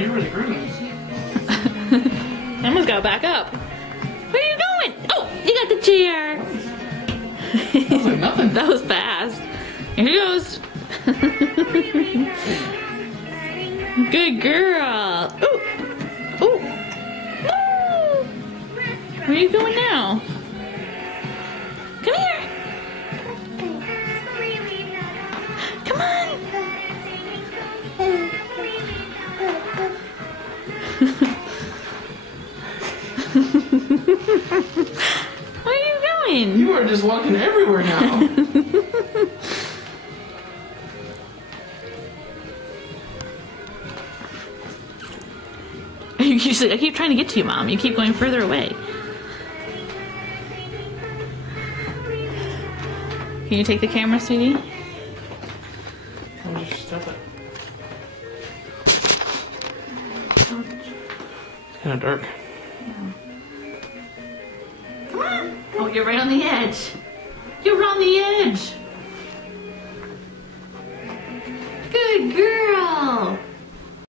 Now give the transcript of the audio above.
you were the grooming. I almost got back up. Where are you going? Oh, you got the chair. That was like nothing. That was fast. Here he goes. Good girl. Ooh. Ooh. Woo. Where are you going now? Come here. Come on. Where are you going? You are just walking everywhere now. She's like, I keep trying to get to you, Mom. You keep going further away. Can you take the camera, sweetie? I'll just step it. It's kind of dark. Come on. Oh, you're right on the edge. You're on the edge.